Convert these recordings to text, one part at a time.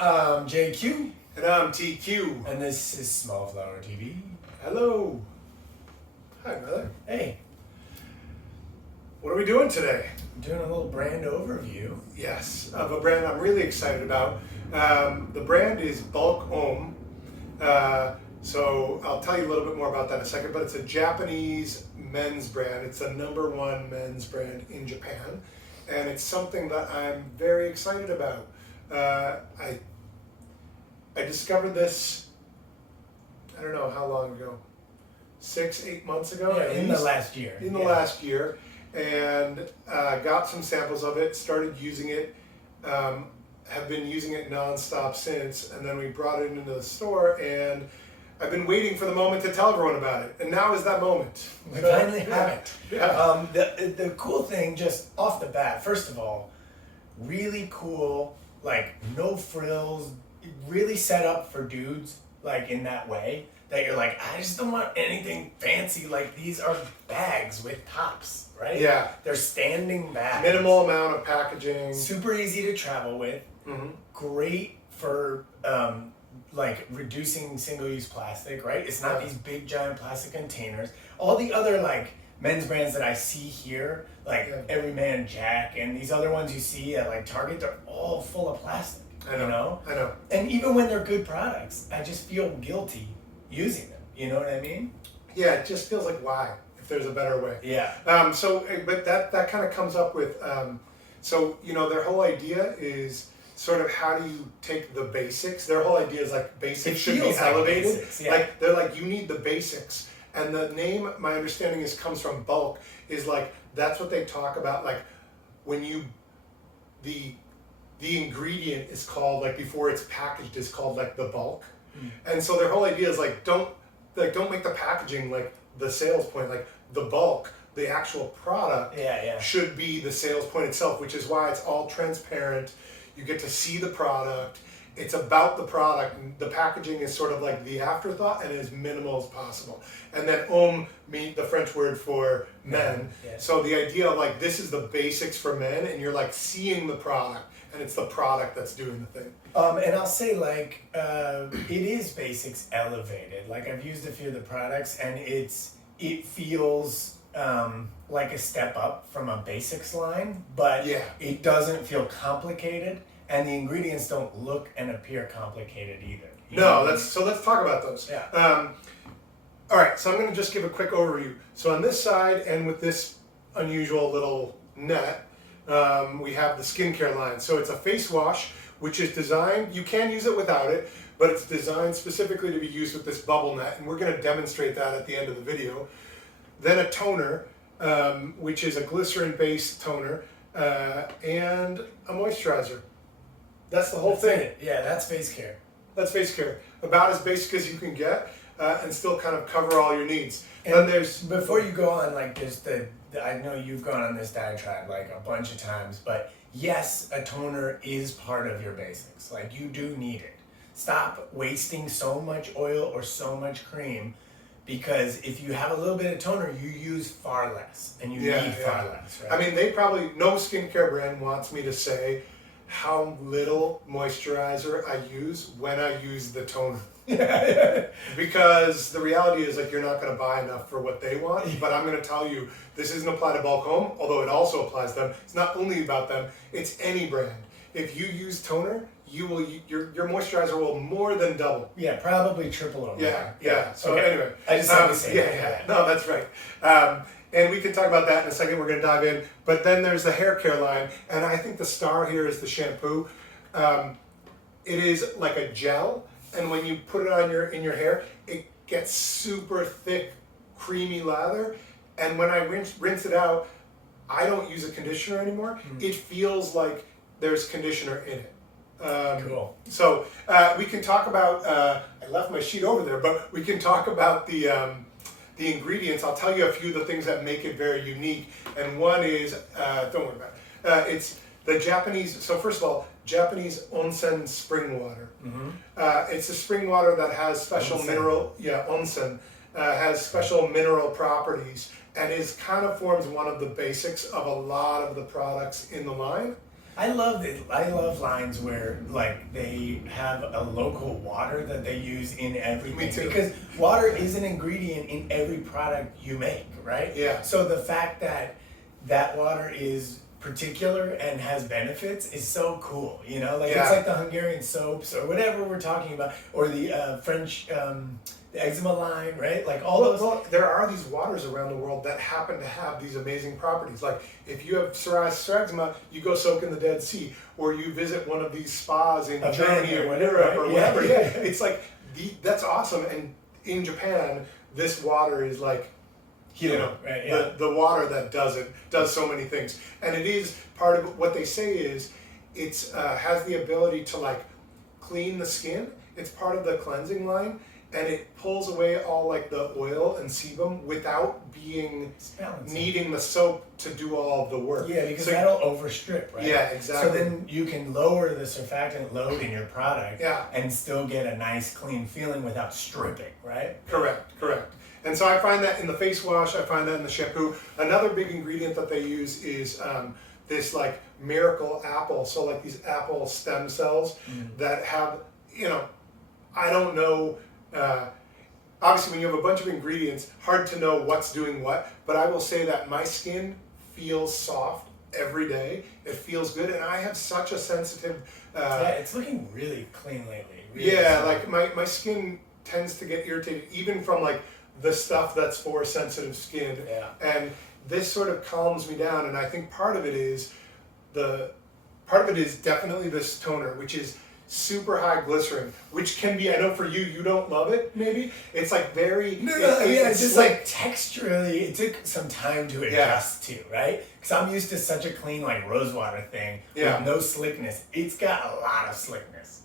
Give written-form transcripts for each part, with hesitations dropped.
I'm JQ. And I'm TQ. And this is SmallflowerTV. Hello. Hi, brother. Hey. What are we doing today? I'm doing a little brand overview. Yes, of a brand I'm really excited about. The brand is Bulk Homme. So I'll tell you a little bit more about that in a second, but it's a Japanese men's brand. It's the #1 men's brand in Japan. And it's something that I'm very excited about. I discovered this, I don't know how long ago, 6-8 months ago. Yeah, in the last year. In the last year, and got some samples of it, started using it, have been using it nonstop since, and then we brought it into the store, and I've been waiting for the moment to tell everyone about it, and now is that moment. We finally have it. Yeah. The cool thing, just off the bat, first of all, really cool, like no frills, really set up for dudes, like in that way, that you're like, I just don't want anything fancy, like these are bags with tops, right? Yeah. They're standing bags. Minimal amount of packaging. Super easy to travel with. Mm-hmm. Great for like reducing single-use plastic, right? It's not these big giant plastic containers. All the other like men's brands that I see here, like Everyman Jack and these other ones you see at like Target, they're all full of plastic. I know. And even when they're good products, I just feel guilty using them. You know what I mean? Yeah, it just feels like why, if there's a better way. Yeah. But that kind of comes up with, so, you know, their whole idea is sort of how do you take the basics? Their whole idea is like basics should be elevated. Like basics, yeah. Like they're like, you need the basics. And the name, my understanding is, comes from bulk, is like, that's what they talk about. Like when you, the ingredient is called, like before it's packaged, is called like the bulk. And so their whole idea is like, don't make the packaging like the sales point, like the bulk, the actual product should be the sales point itself, which is why it's all transparent. You get to see the product. It's about the product. The packaging is sort of like the afterthought and as minimal as possible. And then homme, the French word for men. Yeah. So the idea of like, this is the basics for men, and you're like seeing the product, and it's the product that's doing the thing. And I'll say like, it is basics elevated. Like I've used a few of the products, and it feels like a step up from a basics line, but it doesn't feel complicated, and the ingredients don't look and appear complicated either. So let's talk about those. Yeah. All right, so I'm going to just give a quick overview. So on this side, and with this unusual little net, we have the skincare line. So it's a face wash, which is designed, you can use it without it, but it's designed specifically to be used with this bubble net, and we're going to demonstrate that at the end of the video. Then a toner, which is a glycerin-based toner, and a moisturizer. That's the whole thing. Yeah, that's face care. That's face care. About as basic as you can get, and still kind of cover all your needs. And then there's... Before you go on, like there's I know you've gone on this diatribe like a bunch of times, but yes, a toner is part of your basics. Like you do need it. Stop wasting so much oil or so much cream, because if you have a little bit of toner, you use far less, and you need far less, right? I mean, no skincare brand wants me to say how little moisturizer I use when I use the toner. Because the reality is like you're not going to buy enough for what they want, but I'm going to tell you, this doesn't apply to Bulk Homme, although it also applies to them. It's not only about them, it's any brand. If you use toner, your moisturizer will more than double. Yeah, probably triple or more. Yeah. So anyway, I just have to say that. No, that's right. And we can talk about that in a second. We're going to dive in. But then there's the hair care line, and I think the star here is the shampoo. It is like a gel, and when you put it on in your hair, it gets super thick, creamy lather. And when I rinse it out, I don't use a conditioner anymore. It feels like there's conditioner in it. Cool. So we can talk about. I left my sheet over there, but we can talk about the ingredients. I'll tell you a few of the things that make it very unique. And one is, don't worry about it. It's the Japanese. So first of all, Japanese onsen spring water. It's a spring water that has special mineral. Yeah, onsen has special mineral properties, and forms one of the basics of a lot of the products in the line. I love it. I love lines where like they have a local water that they use in everything. Me too. Because water is an ingredient in every product you make, right? Yeah. So the fact that that water is particular and has benefits is so cool. You know, like it's like the Hungarian soaps or whatever we're talking about, or the French. The eczema line, right? Like all those. Well, there are these waters around the world that happen to have these amazing properties. Like if you have psoriasis or eczema, you go soak in the Dead Sea, or you visit one of these spas in Germany or Europe or whatever. Yeah, it's like that's awesome. And in Japan, this water is like, you know, right, the water that does so many things. And it is part of what they say is it's has the ability to like clean the skin. It's part of the cleansing line. And it pulls away all like the oil and sebum without needing the soap to do all of the work. Yeah, because that'll overstrip, right? Yeah, exactly. So then you can lower the surfactant load in your product and still get a nice clean feeling without stripping, right? Correct. And so I find that in the face wash, I find that in the shampoo. Another big ingredient that they use is this like miracle apple. So like these apple stem cells that have, you know, I don't know. Obviously, when you have a bunch of ingredients, hard to know what's doing what, but I will say that my skin feels soft every day. It feels good, and I have such a sensitive... it's looking really clean lately. Really like my skin tends to get irritated, even from like the stuff that's for sensitive skin. Yeah. And this sort of calms me down, and I think part of it is definitely this toner, which is super high glycerin, which can be, I know for you, you don't love it, maybe. It's like very... it's just like texturally, it took some time to adjust to, right? Because I'm used to such a clean like rosewater thing with no slickness. It's got a lot of slickness.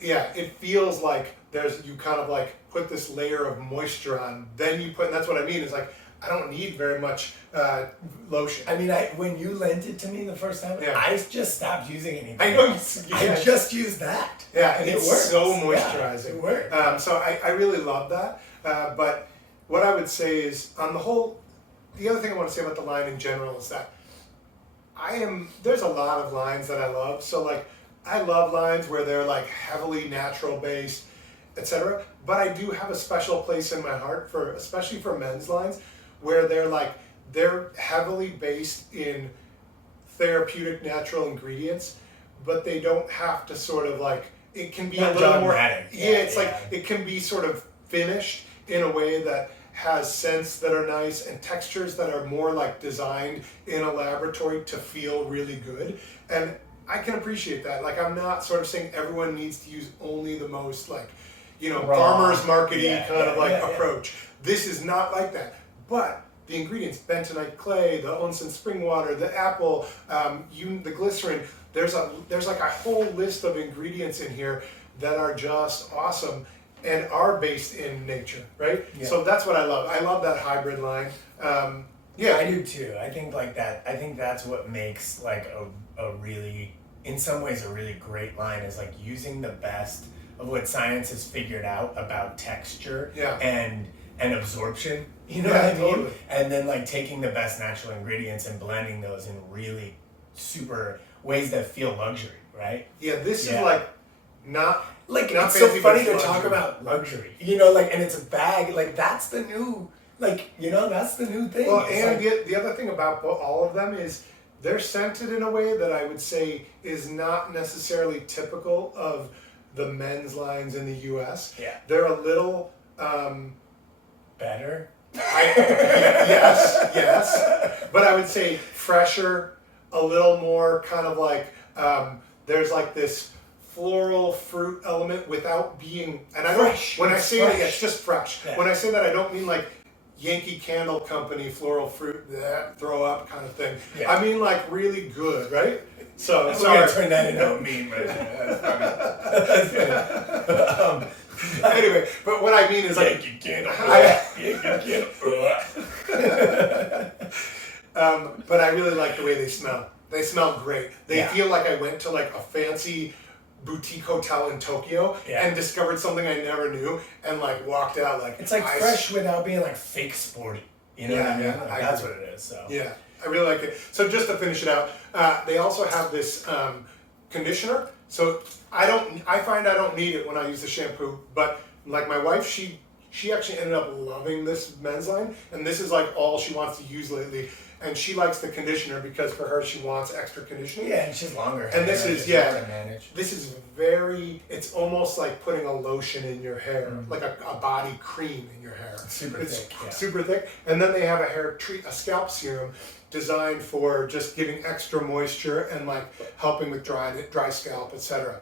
Yeah, it feels like you kind of like put this layer of moisture on, then you put, and that's what I mean, is like, I don't need very much lotion. I mean, when you lent it to me the first time, I just stopped using anything. I know. I just used that. Yeah, and it it's works. So moisturizing. Yeah, it works. So I really love that. But what I would say is, on the whole, the other thing I want to say about the line in general is that there's a lot of lines that I love. So like, I love lines where they're like heavily natural based, etc. But I do have a special place in my heart especially for men's lines, where they're heavily based in therapeutic natural ingredients, but they don't have to sort of like, it can be a little more, it can be sort of finished in a way that has scents that are nice and textures that are more like designed in a laboratory to feel really good. And I can appreciate that. Like, I'm not sort of saying everyone needs to use only the most like, you know, farmer's market-y kind of approach. This is not like that. But the ingredients, bentonite clay, the onsen spring water, the apple, the glycerin, there's like a whole list of ingredients in here that are just awesome and are based in nature, right? Yeah. So that's what I love. I love that hybrid line. I do too. I think like that. I think that's what makes like a really, in some ways, a really great line is like using the best of what science has figured out about texture and absorption. You know what I mean? Totally. And then like taking the best natural ingredients and blending those in really super ways that feel luxury, right? Yeah, this is like not it's so funny to talk about luxury. You know, like, and it's a bag. Like that's the new, like, you know, that's the new thing. Well, and like, the other thing about all of them is they're scented in a way that I would say is not necessarily typical of the men's lines in the U.S. Yeah, they're a little better. Yes, but I would say fresher, a little more kind of like there's like this floral fruit element without being, and I don't, when I say that, it's just fresh. Yeah. When I say that, I don't mean like Yankee Candle Company floral fruit, throw up kind of thing. Yeah. I mean like really good, right? So I'm gonna turn that into a meme right now. That's funny. Anyway, but what I mean is like Yankee Candle. But I really like the way they smell. They smell great. They feel like I went to like a fancy boutique hotel in Tokyo and discovered something I never knew and like walked out like it's like fresh without being like fake sporty. You know what I mean? Like, that's what it is. So I really like it. So just to finish it out, they also have this conditioner. So I find I don't need it when I use the shampoo, but like my wife, she actually ended up loving this men's line, and this is like all she wants to use lately. And she likes the conditioner because for her she wants extra conditioning. Yeah, and she's longer. And this is manage. this is very. It's almost like putting a lotion in your hair, like a body cream in your hair. Super thick. Yeah. Super thick. And then they have a scalp serum designed for just giving extra moisture and like helping with dry scalp, etc.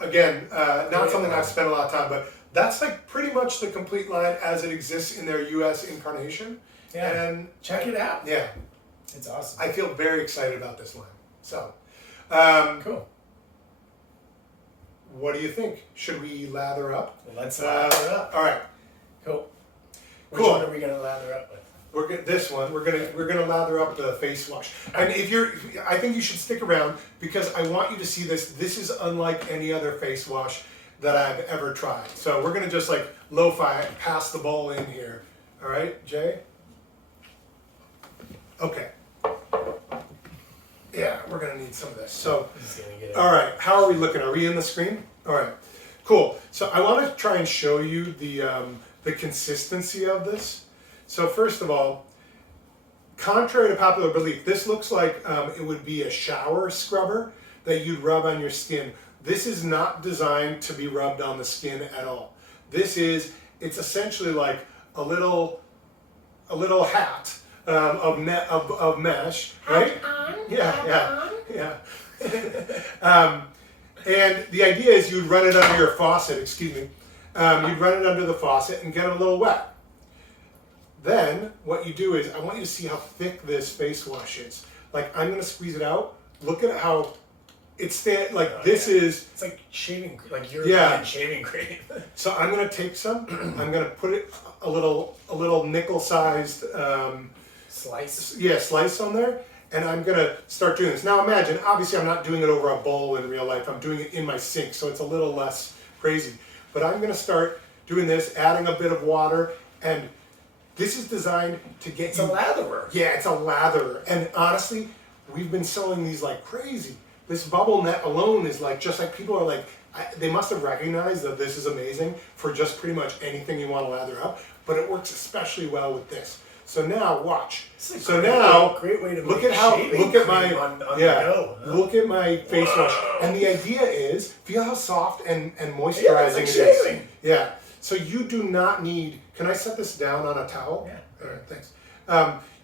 Again, not something I've spent a lot of time, but that's like pretty much the complete line as it exists in their U.S. incarnation. Yeah, and check it out. Yeah, it's awesome. I feel very excited about this line. So, cool. What do you think? Should we lather up? Well, let's lather up. All right. Cool. Which Cool. one are we gonna lather up with? This one. We're gonna lather up the face wash. And I think you should stick around because I want you to see this. This is unlike any other face wash that I've ever tried. So we're gonna just like lo-fi it and pass the bowl in here. All right, Jay. Okay. Yeah, we're gonna need some of this. So, all right, how are we looking? Are we in the screen? All right, cool. So I want to try and show you the consistency of this. So first of all, contrary to popular belief, this looks like it would be a shower scrubber that you'd rub on your skin. This is not designed to be rubbed on the skin at all. It's essentially like a little hat. Of mesh, right? Yeah. And the idea is you'd run it under your faucet, you'd run it under the faucet and get it a little wet. Then what you do is, I want you to see how thick this face wash is. Like, I'm gonna squeeze it out. Look at how it's It's like shaving, like European shaving cream. So I'm gonna take some, I'm gonna put it a little nickel-sized slice on there, and I'm gonna start doing this. Now imagine, obviously I'm not doing it over a bowl in real life, I'm doing it in my sink, so it's a little less crazy. But I'm gonna start doing this, adding a bit of water, and this is designed to get It's a latherer. Yeah, it's a latherer. And honestly, we've been selling these like crazy. This bubble net alone is like, just like people are like, they must have recognized that this is amazing for just pretty much anything you want to lather up, but it works especially well with this. So now watch. So now, great way to look at my face wash. And the idea is, feel how soft and moisturizing it is. Yeah. So you do not need. Can I set this down on a towel? Yeah. All right. Thanks.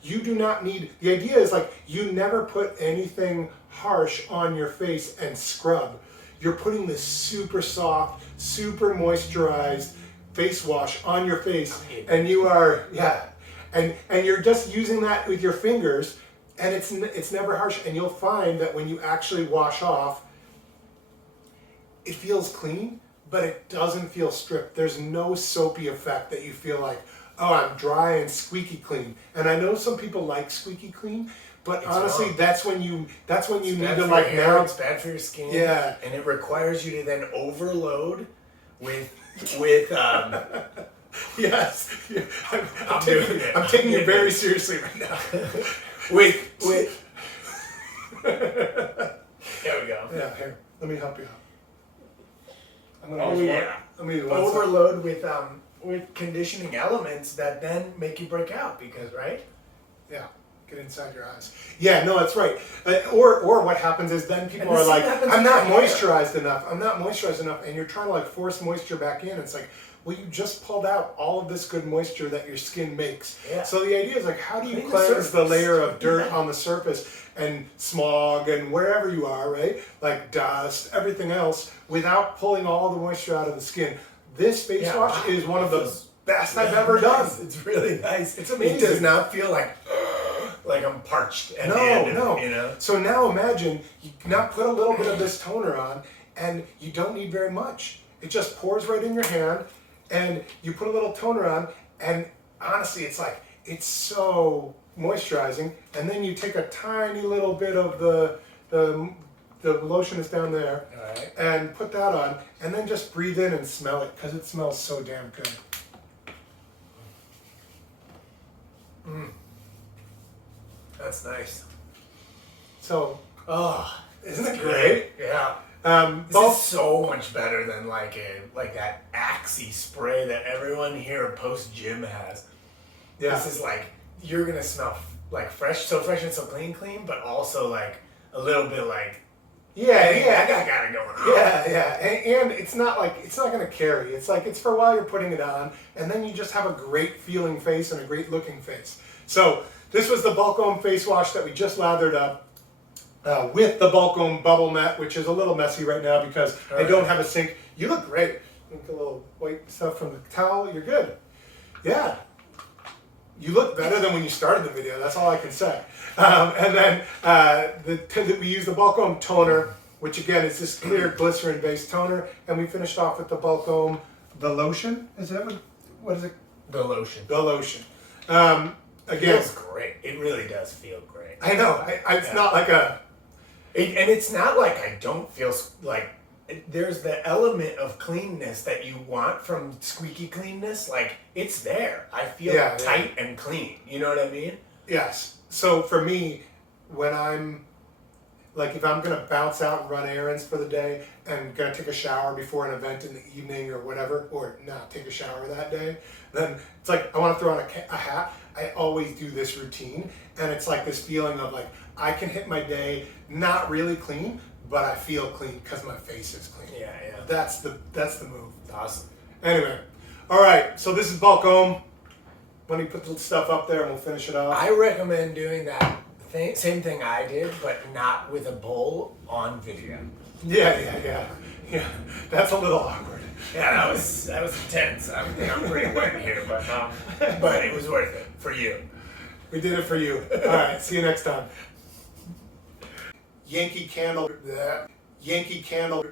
You do not need. The idea is like you never put anything harsh on your face and scrub. You're putting this super soft, super moisturized face wash on your face, and you are And you're just using that with your fingers, and it's never harsh. And you'll find that when you actually wash off, it feels clean, but it doesn't feel stripped. There's no soapy effect that you feel like, oh, I'm dry and squeaky clean. And I know some people like squeaky clean, but honestly, wrong. that's when you need to like now. It's bad for your skin. Yeah, and it requires you to then overload with. Yes, yeah. I'm taking it very seriously right now. with there we go. Yeah, here. Let me help you out. Let me overload with conditioning elements that then make you break out because Yeah. Get inside your eyes. Yeah, no, that's right. Or what happens is then people are like, I'm not moisturized enough, and you're trying to like force moisture back in. It's like, well, you just pulled out all of this good moisture that your skin makes. Yeah. So the idea is like, how do you cleanse the layer of dirt on the surface and smog and wherever you are, right? Like dust, everything else, without pulling all the moisture out of the skin. This face wash is one of the best I've ever done. It's really nice. It's amazing. It does not feel like I'm parched. No. So now imagine you now put a little bit of this toner on, and you don't need very much. It just pours right in your hand, and you put a little toner on, and honestly, it's so moisturizing. And then you take a tiny little bit of the lotion is down there, and put that on, and then just breathe in and smell it because it smells so damn good. that's nice. So, Oh, isn't it great? Yeah. This Bulk, is so much better than like that Axie spray that everyone here post gym has. yeah. This is like, you're gonna smell like fresh and so clean, but also like a little bit like, hey, Yeah. I got it going on. Yeah. And it's not gonna carry. It's like, it's for while you're putting it on, and then you just have a great feeling face and a great looking face. So, this was the Bulk Homme face wash that we just lathered up. With the Bulk Homme bubble mat, which is a little messy right now because I don't have a sink. You look great. Look a little white stuff from the towel. You're good. Yeah. You look better than when you started the video. That's all I can say. And then we use the Bulk Homme toner, which again is this clear glycerin-based toner, and we finished off with the Bulk Homme the lotion. What is it? The lotion. The lotion. It Again, feels great. It really does feel great. I know. It's not like a. And it's not like I don't feel like there's the element of cleanness that you want from squeaky cleanness. Like it's there. I feel tight and clean. You know what I mean? Yes. So for me, when I'm like, if I'm gonna bounce out and run errands for the day and gonna take a shower before an event in the evening or whatever, or not take a shower that day, then it's like I want to throw on a hat. I always do this routine, and it's like this feeling of like I can hit my day not really clean, but I feel clean because my face is clean. Yeah. That's the move. Awesome. Anyway, all right. So this is Bulk Homme. Let me put the stuff up there and we'll finish it off. I recommend doing that same thing I did, but not with a bowl on video. Yeah. That's a little awkward. Yeah, that was intense. I'm pretty wet here, but it was worth it for you. We did it for you. All right, see you next time. Yankee Candle. Yankee Candle.